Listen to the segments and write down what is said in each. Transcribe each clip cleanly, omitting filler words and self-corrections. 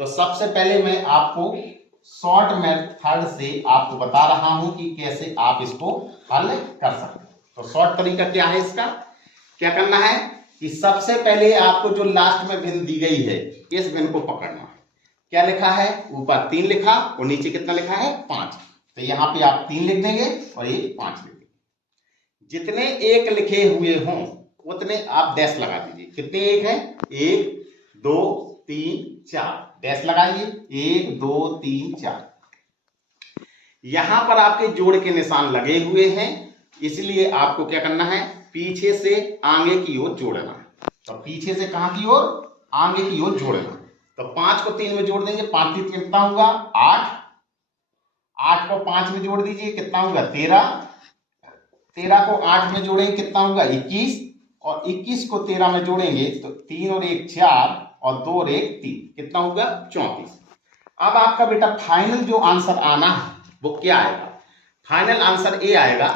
तो सबसे पहले मैं आपको शॉर्ट मेथड से आपको बता रहा हूं कि कैसे आप इसको हल कर सकते हैं। तो शॉर्ट तरीका क्या है इसका, क्या करना है कि सबसे पहले आपको जो लास्ट में भिन्न दी गई है इस भिन्न को पकड़ना है। क्या लिखा है, ऊपर 3 लिखा और नीचे कितना लिखा है 5। तो यहाँ पे आप 3 लिख देंगे और ये 5 लिख देंगे। जितने एक लिखे हुए हों उतने आप डैश लगा दीजिए। कितने एक है, 1 2 3 4 डैश लगाइए, 1 2 3 4। यहां पर आपके जोड़ के निशान लगे हुए हैं, इसलिए आपको क्या करना है, पीछे से आगे की ओर जोड़ना है। तो पीछे से कहां की ओर, आगे की ओर जोड़ना। तो 5 को 3 में जोड़ देंगे, 5 3 कितना होगा 8, 8 को 5 में जोड़ दीजिए कितना होगा 13, 13 को 8 में जोड़ेंगे कितना होगा 21, और 21 को 13 में जोड़ेंगे तो 3 और 1 4 और 2 और 1 3, कितना होगा 34। अब आपका बेटा फाइनल जो आंसर आना है वो क्या आएगा, फाइनल आंसर ये आएगा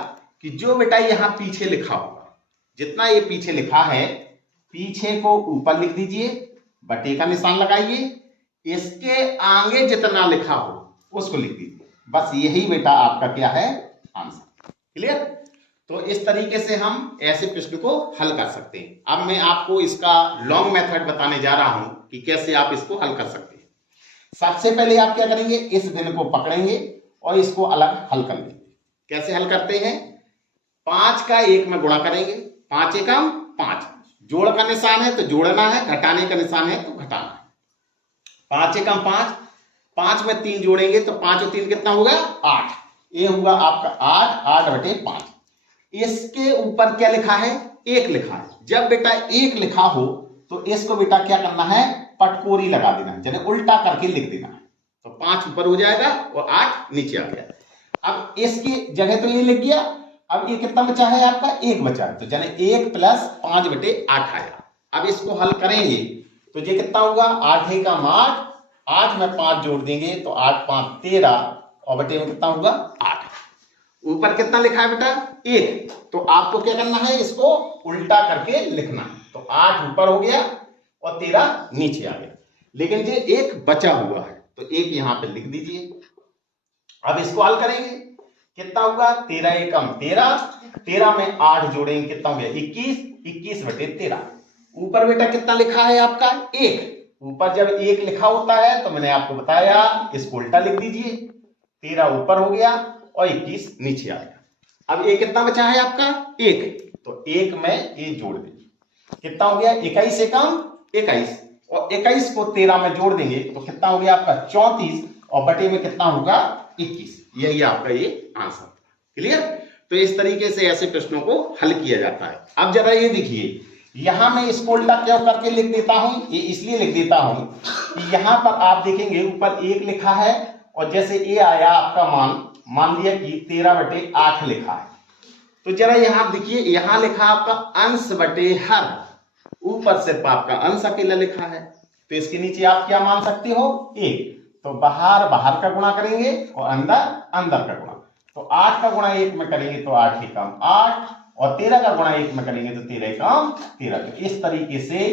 कि जो बेटा यहां पीछे लिखा होगा, जितना ये पीछे लिखा है पीछे को ऊपर लिख दीजिए, बटे का निशान लगाइए, इसके आगे जितना लिखा हो उसको लिख दीजिए। बस यही बेटा आपका क्या है आंसर। क्लियर। तो इस तरीके से हम ऐसे प्रश्न को हल कर सकते हैं। अब मैं आपको इसका लॉन्ग मेथड बताने जा रहा हूं कि कैसे आप इसको हल कर सकते हैं। सबसे पहले आप क्या करेंगे, इस भिन्न को पकड़ेंगे और इसको अलग हल कर लेंगे। कैसे हल करते हैं, 5 का 1 में गुणा करेंगे, 5 एकम 5, जोड़ का निशान है तो जोड़ना है, घटाने का निशान है तो घटाना है। 5 एकम 5, 5 में 3 जोड़ेंगे तो 5 और 3 कितना होगा 8, ये होगा आपका 8, 8 बटे 5। इसके ऊपर क्या लिखा है, 1 लिखा है। जब बेटा 1 लिखा हो तो इसको बेटा क्या करना है, पटकोरी लगा देना है, यानी उल्टा करके लिख देना है। तो 5 ऊपर हो जाएगा और 8 नीचे आ गया। अब इसकी जगह तो ये लिख गया, अब ये कितना बचा है आपका 1 बचा है, तो यानी 1 + 5 बटे 8 आया। अब इसको हल करेंगे तो ये कितना होगा 8 एकम 8, 8 में 5 जोड़ देंगे तो 8 5 13 और बटे में कितना होगा 8। ऊपर कितना लिखा है बेटा 1, तो आपको क्या करना है, इसको उल्टा करके लिखना है। तो 8 ऊपर हो गया और 13 नीचे आ गया, लेकिन ये 1 बचा हुआ है तो 1 यहां पे लिख दीजिए। अब इसको हल करेंगे, कितना होगा 13 एकम 13, 13 में 8 जोड़ेंगे कितना हो गया 21, 21 बटे 13। ऊपर बेटा कितना लिखा है आपका 1, ऊपर जब 1 लिखा होता है तो मैंने आपको बताया इसको उल्टा लिख दीजिए, 13 ऊपर हो गया और 21 नीचे आ गया। अब ये कितना बचा है आपका 1, तो 1 में ये जोड़ देंगे, कितना हो गया 21 एकम 21, और 21 को 13 में जोड़ देंगे तो कितना हो गया आपका 34 और बटे में कितना होगा 21। यही आपका ये आंसर। क्लियर। तो इस तरीके से ऐसे प्रश्नों को हल किया जाता है। अब जरा ये देखिए, यहां मैं इसको उल्टा क्यों करके लिख देता हूं, ये इसलिए लिख देता हूं कि यहां पर आप देखेंगे ऊपर 1 लिखा है और जैसे ये आया आपका मान लिया कि 13 बटे 8 लिखा है, तो जरा यहां देखिए, यहां लिखा आपका अंश बटे हर, ऊपर सिर्फ आपका अंश अकेला लिखा है, तो इसके नीचे आप क्या मान सकते हो 1, तो बाहर बाहर का गुणा करेंगे और अंदर अंदर का गुणा। तो 8 का गुणा 1 में करेंगे तो 8 एकम 8, और 13 का गुणा 1 में करेंगे तो 13 एकम 13। तो इस तरीके से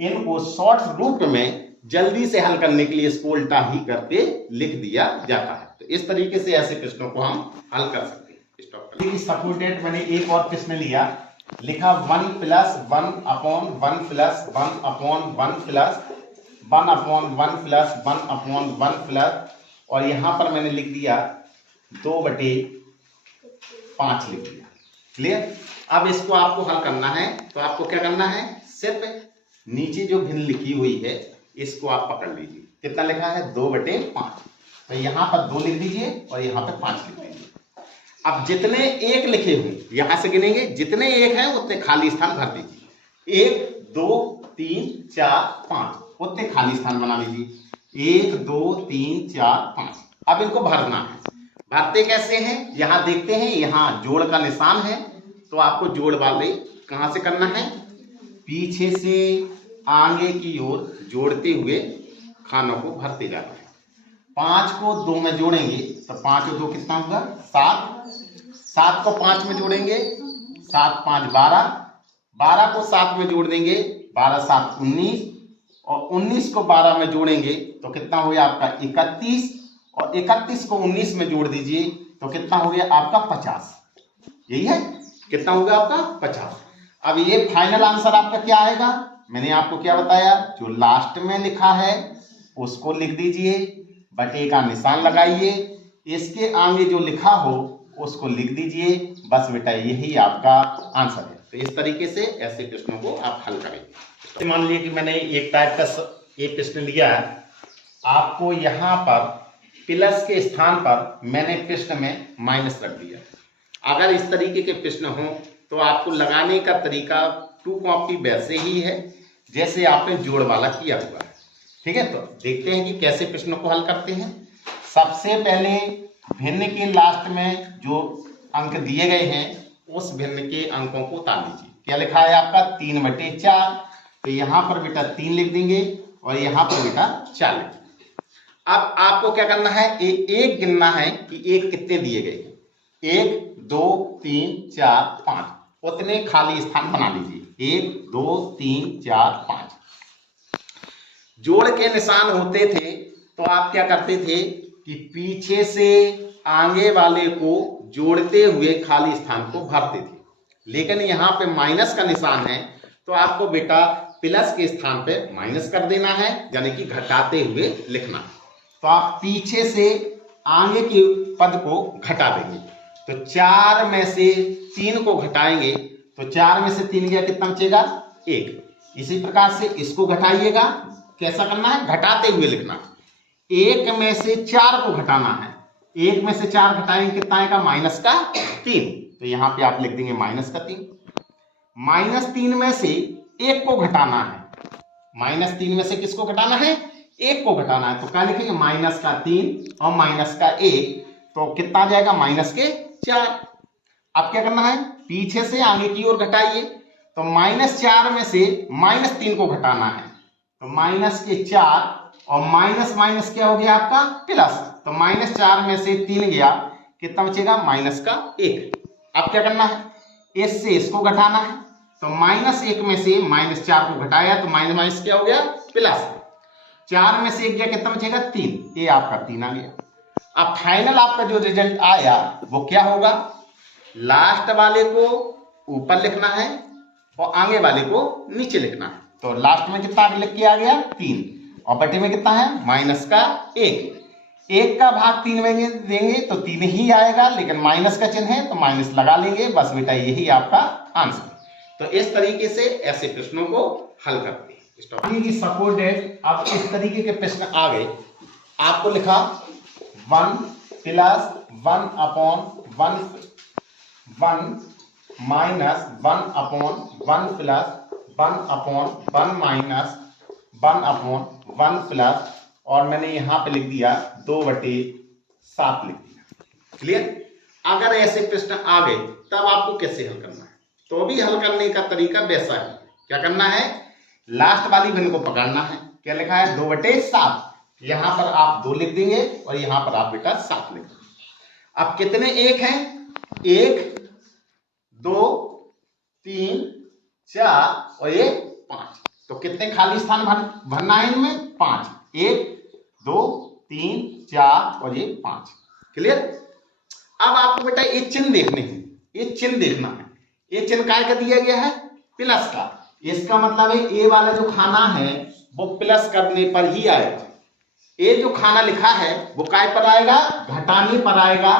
इनको शॉर्ट रूप में जल्दी से हल करने के लिए इसको उल्टा ही करके लिख दिया जाता है। तो इस तरीके से ऐसे प्रश्नों को हम हल कर सकते हैं। सपोर्टेड मैंने एक और प्रश्न लिया, लिखा 1 + 1 upon 1 + 1 upon 1 + 1 upon 1 + 1 upon 1 plus, और यहां पर मैंने लिख दिया 2 बटे 5 लिख दिया। क्लियर। अब इसको आपको हल करना है तो आपको क्या करना है, सिर्फ नीचे जो भिन्न लिखी हुई है इसको आप पकड़ लीजिए। कितना लिखा है 2 बटे 5, तो यहां पर 2 लिख दीजिए और यहां पर 5 लिख दीजिए। अब जितने 1 लिखे हुए यहां से गिनेंगे, जितने 1 है उतने खाली स्थान भर दीजिए। 1 2 3 4 5 उतने खाली स्थान बना लीजिए। 1 2 3 4 5। अब इनको भरना है। भरते कैसे हैं, यहां देखते हैं, यहां जोड़ का निशान है, तो आपको जोड़ वाले कहां से करना है, पीछे से आगे की ओर जोड़ते हुए खानों को भरते जाना है। 5 को 2 में जोड़ेंगे तो 5 और 2 कितना होगा 7, 7 को 5 में जोड़ेंगे 7 5 12, 12 को 7 में जोड़ देंगे 12 7 19, और 19 को 12 में जोड़ेंगे तो कितना हो गया आपका 31, और 31 को 19 में जोड़ दीजिए तो कितना हो गया आपका 50। यही है, कितना होगा आपका 50। अब ये फाइनल आंसर आपका क्या आएगा, मैंने आपको क्या बताया, जो लास्ट में लिखा है उसको लिख दीजिए, बटे का निशान लगाइए, इसके आगे जो लिखा हो उसको लिख दीजिए, बस बेटा यही आपका आंसर है। तो इस तरीके से ऐसे प्रश्नों को आप हल करेंगे। मान लीजिए कि मैंने एक टाइप का एक प्रश्न लिया है, आपको यहाँ पर प्लस के स्थान पर मैंने प्रश्न में माइनस रख दिया। अगर इस तरीके के प्रश्न हो तो आपको लगाने का तरीका टू कॉपी वैसे ही है जैसे आपने जोड़ वाला किया हुआ है। ठीक है, तो देखते हैं कि कैसे प्रश्नों को हल करते हैं। सबसे पहले भिन्न के लास्ट में जो अंक दिए गए हैं उस भिन्न के अंकों को उतार लीजिए। क्या लिखा है आपका 3/4, तो यहाँ पर बेटा 3 लिख देंगे और यहाँ पर बेटा 4 लिख देंगे। अब आपको क्या करना है, एक गिनना है कि एक कितने दिए गए हैं। 1 2 3 4 5 उतने खाली स्थान बना लीजिए। 1 2 3 4 5 जोड़ के निशान होते थे तो आप क्या करते थे कि पीछे से आगे वाले को जोड़ते हुए खाली स्थान को भरते थे, लेकिन यहाँ पे माइनस का निशान है तो आपको बेटा प्लस के स्थान पे माइनस कर देना है, यानी कि घटाते हुए लिखना है। तो आप पीछे से आगे के पद को घटा देंगे, तो 4 में से 3 को घटाएंगे तो 4 में से 3 गया, कितना बचेगा 1। इसी प्रकार से इसको घटाइएगा, कैसा करना है, घटाते हुए लिखना। 1 में से 4 को घटाना है, 1 में से 4 घटाएंगे कितना आएगा, माइनस का 3, तो यहाँ पे आप लिख देंगे माइनस का 3। -3 में से 1 को घटाना है, -3 में से किसको घटाना है, 1 को घटाना है, तो क्या लिखेंगे माइनस का 3 और माइनस का 1, तो कितना आ जाएगा माइनस के 4। अब क्या करना है, पीछे से आगे की ओर घटाइए, तो -4 में से -3 को घटाना है, तो माइनस के 4 और माइनस माइनस क्या हो गया आपका प्लस, तो -4 में से 3 गया, कितना बचेगा माइनस का 1। अब क्या करना है, इससे इसको घटाना है, तो -1 में से -4 को घटाया तो माइनस माइनस क्या हो गया प्लस, 4 में से 1 गया, कितना बचेगा 3, ये आपका 3 आ गया। अब फाइनल आपका जो रिजल्ट आया वो क्या होगा, लास्ट वाले को ऊपर लिखना है और आगे वाले को नीचे लिखना है। तो लास्ट में कितना लिख के आ गया 3 और बटे में कितना है माइनस का 1 का भाग 3 में देंगे तो 3 ही आएगा, लेकिन माइनस का चिन्ह है तो माइनस लगा लेंगे, बस बेटा यही आपका आंसर। तो इस तरीके से ऐसे प्रश्नों को हल करते हैं। सपोज डेट अब इस तरीके के प्रश्न आ गए, आपको लिखा 1 plus 1 upon 1 minus 1 upon 1 plus 1 upon 1 minus 1 upon 1 plus, और मैंने यहां पे लिख दिया 2/7 लिख दिया। क्लियर। अगर ऐसे प्रश्न आ गए तब आपको कैसे हल करना है, तो भी हल करने का तरीका वैसा है। क्या करना है, लास्ट वाली भिन्न को पकड़ना है, क्या लिखा है 2/7, यहां पर आप 2 लिख देंगे और यहां पर आप बेटा 7 लिख देंगे। अब कितने 1 हैं, 1 2 3 4 और ये 5, तो कितने खाली स्थान भरना है इनमें 5, 1 2 3 4 और ये 5। क्लियर। अब आपको बेटा ये चिन्ह देखने हैं, ये चिन्ह देखना है, ये चिन्ह काय का दिया गया है प्लस का, इसका मतलब है ए वाला जो खाना है वो प्लस करने पर ही आएगा, ये जो खाना लिखा है वो काय पर आएगा, घटाने पर आएगा।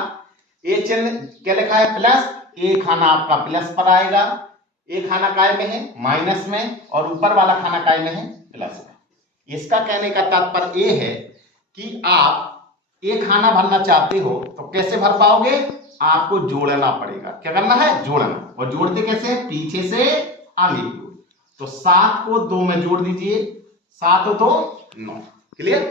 ये चिन्ह क्या लिखा है प्लस, ये खाना आपका प्लस पर आएगा, ये खाना काय में है माइनस में, और ऊपर वाला खाना काय में है प्लस में। इसका कहने का तात्पर्य ये है कि आप ये खाना भरना चाहते हो तो कैसे भर पाओगे, आपको जोड़ना पड़ेगा। क्या करना है, जोड़ना, और जोड़ते कैसे, पीछे से आगे की ओर। तो 7 को 2 में जोड़ दीजिए, 7 और 2 9। क्लियर।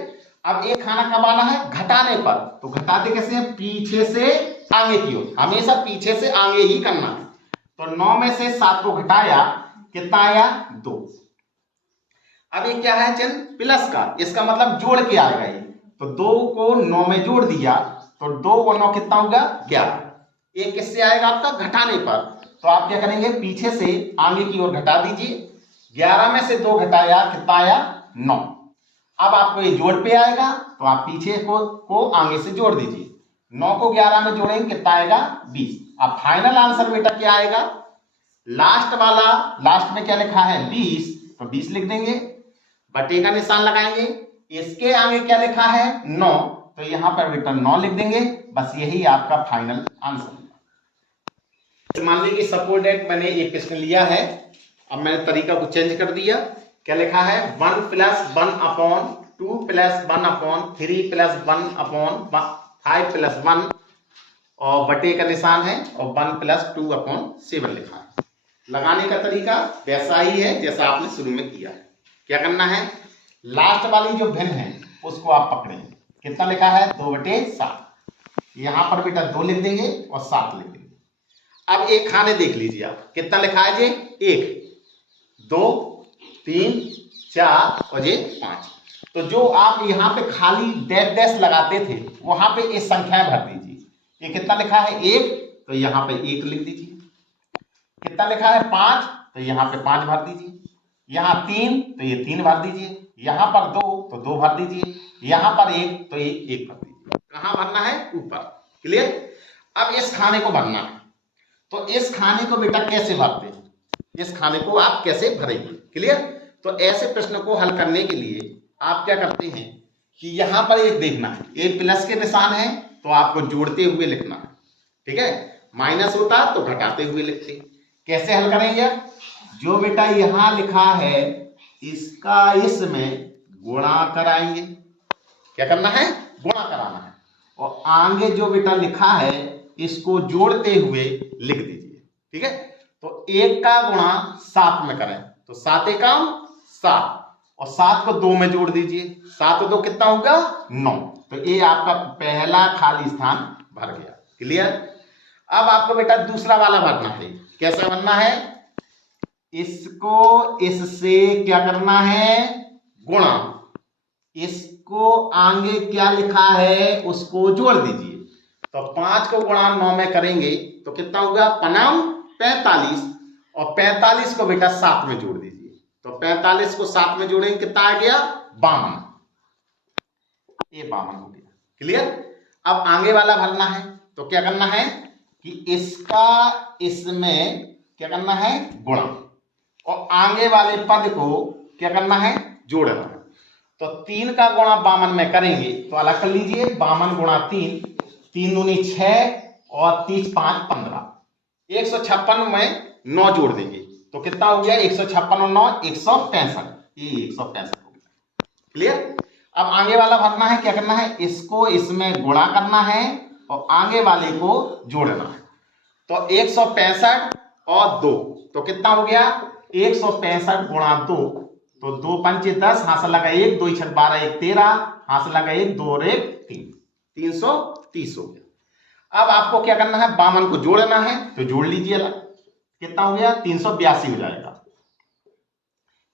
अब एक खाना कब आना है, घटाने पर, तो घटाते कैसे, पीछे से आगे की ओर, हमेशा पीछे से आगे ही करना है। तो 9 में से 7 को घटाया, कितना आया 2। अब ये क्या है चिन्ह प्लस का, इसका मतलब जोड़ के आएगा ये, तो 2 को 9 में जोड़ दिया तो 2 और 9 कितना होगा 11। ये किससे आएगा आपका घटाने पर, तो आप क्या करेंगे पीछे से आगे की ओर घटा दीजिए, 11 में से 2 घटाया, कितना आया 9। अब आपको ये जोड़ पे आएगा तो आप पीछे को आगे से जोड़ दीजिए। 9 को 11 में जोड़ेंगे कितना आएगा 20। अब फाइनल आंसर बेटा क्या आएगा, लास्ट में क्या लिखा है 20, तो 20 लिख देंगे, बटे का निशान लगाएंगे। इसके आगे क्या लिखा है 9, तो यहां पर बेटा 9 लिख देंगे। बस यही आपका फाइनल आंसर। मान लीजिए सपोर्टेड मैंने एक प्रश्न लिया है, अब मैंने तरीका को चेंज कर दिया। क्या लिखा है 1 + 1 अपॉन 2 + 1 अपॉन 3 + 1 अपॉन 5 + 1 और बटे का निशान है और 1 + 2 अपॉन 7 लिखा है। लगाने का तरीका वैसा ही है जैसा आपने शुरू में किया है। क्या करना है, लास्ट वाली जो भिन्न है उसको आप पकड़ेंगे। कितना लिखा है 2/7, यहां पर बेटा 2 लिख देंगे और 7 लिख देंगे। अब एक खाने देख लीजिए आप, कितना लिखा है जी 1 2 3 4 और ये 5। तो जो आप यहाँ पे खाली डैश लगाते थे वहां पे ये संख्याएं भर दीजिए। ये कितना लिखा है 1, तो यहाँ पे 1 लिख दीजिए। कितना लिखा है 5, तो यहाँ पे 5 भर दीजिए। यहाँ 3, तो ये 3 भर दीजिए। यहाँ पर 2, तो 2 भर दीजिए। यहाँ पर 1, तो ये 1 भर दीजिए। कहाँ भरना है, ऊपर। क्लियर। अब इस खाने को भरना है, तो इस खाने को बेटा कैसे भरते हैं, इस खाने को आप कैसे भरेंगे। क्लियर। तो ऐसे प्रश्न को हल करने के लिए आप क्या करते हैं कि यहां पर एक देखना है, ये प्लस के निशान है तो आपको जोड़ते हुए लिखना है, ठीक है। माइनस होता तो घटाते हुए लिखते। कैसे हल करेंगे, जो बेटा यहां लिखा है इसका इसमें गुणा कराएंगे। क्या करना है, गुणा कराना है। और आगे जो बेटा लिखा है इसको जोड़ते हुए लिख दीजिए, ठीक है। तो 1 का गुणा 7 में करें तो 7 एकम 7 और 7 को 2 में जोड़ दीजिए। 7 और 2 कितना होगा 9। तो ये आपका पहला खाली स्थान भर गया। क्लियर। अब आपको बेटा दूसरा वाला भरना है। कैसा बनना है, इसको इससे क्या करना है गुणा, इसको आगे क्या लिखा है उसको जोड़ दीजिए। तो 5 को गुणा 9 में करेंगे तो कितना होगा 45 और 45 को बेटा 7 में जोड़ दीजिए। तो 45 को 7 में जोड़ेंगे कितना आ गया 52। ये 52 हो गया। क्लियर। अब आगे वाला भरना है, तो क्या करना है कि इसका इसमें क्या करना है गुणा और आगे वाले पद को क्या करना है जोड़ना है। तो 3 का गुणा 52 में करेंगे तो अलग कर लीजिए। 52 गुणा 3, 3 दूनी 6 और 30 5 15। 156 में 9 जोड़ देंगे तो कितना हो गया 156 और 9 165। ये 165 हो गया। क्लियर। अब आगे वाला भरना है। क्या करना है, इसको इसमें गुणा करना है और आगे वाले को जोड़ना है। तो 165 और 2 तो कितना हो गया 165 गुणा 2, तो 2 पंचे 10, हाथ से लगा 1, 2 6 12, 1 13, हाथ से लगा 1, 2 और 1 3, 330 हो गया। अब आपको क्या करना है 52 को जोड़ना है तो जोड़ लीजिए। कितना हो गया 382 हो जाएगा।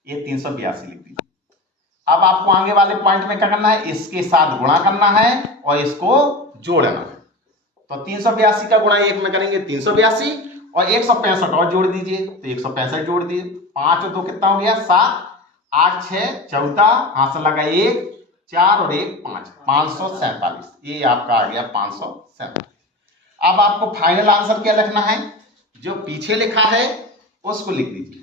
ये 382 लिख दीजिए। अब आपको आगे वाले पॉइंट में क्या करना है, इसके साथ गुणा करना है और इसको जोड़ना है। तो 382 का गुणा 1 में करेंगे 382 और 165 और जोड़ दीजिए तो 165 जोड़ दिए। 5 और 2 कितना हो गया 7, 8 6 14, हाथ से लगा 1 4 और 1 5, 547। ये आपका आ गया 547। अब आपको फाइनल आंसर क्या लिखना है, जो पीछे लिखा है उसको लिख दीजिए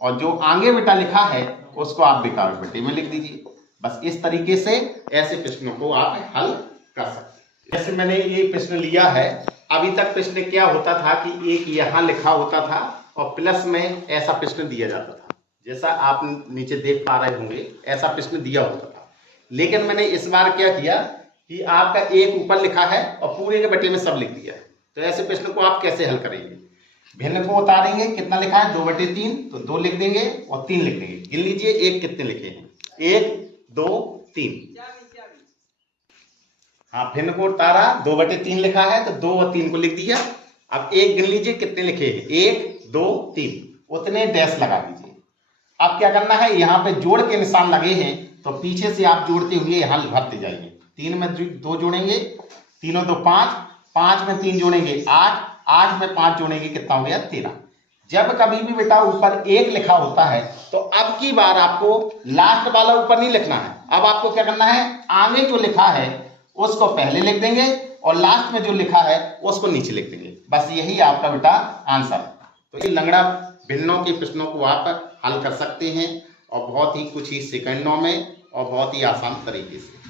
और जो आगे बेटा लिखा है उसको आप बेटा बेटे में लिख दीजिए। बस इस तरीके से ऐसे प्रश्नों को आप हल कर सकते हैं। जैसे मैंने ये प्रश्न लिया है, अभी तक प्रश्न क्या होता था कि एक यहाँ लिखा होता था और प्लस में ऐसा प्रश्न दिया जाता था, जैसा आप नीचे देख पा रहे होंगे ऐसा प्रश्न दिया होता था। लेकिन मैंने इस बार क्या किया कि आपका एक ऊपर लिखा है और पूरे के बटे में सब लिख दिया है। तो ऐसे प्रश्न को आप कैसे हल करेंगे, भिन्न को उतारेंगे। कितना लिखा है 2/3, तो 2 लिख देंगे और 3 लिख देंगे। गिन लीजिए एक कितने लिखे हैं 1 2 3। हाँ, भिन्न को उतारा 2/3 लिखा है तो 2 और 3 को लिख दिया। अब एक गिन लीजिए कितने लिखे हैं 1 2 3, उतने डैश लगा दीजिए। अब क्या करना है, यहाँ पे जोड़ के निशान लगे हैं तो पीछे से आप जोड़ते हुए यहाँ भरते जाइए। 3 में 2 जोड़ेंगे, 3 और 2 5, 5 में 3 जोड़ेंगे 8, 8 में 5 जोड़ेंगे कितना हो गया 13। जब कभी भी बेटा ऊपर 1 लिखा होता है तो अब की बार आपको लास्ट वाला ऊपर नहीं लिखना है। अब आपको क्या करना है, आगे जो लिखा है उसको पहले लिख देंगे और लास्ट में जो लिखा है उसको नीचे लिख देंगे। बस यही आपका बेटा आंसर। तो ये लंगड़ा भिन्नों के प्रश्नों को आप हल कर सकते हैं और बहुत ही कुछ ही सेकंडों में और बहुत ही आसान तरीके से।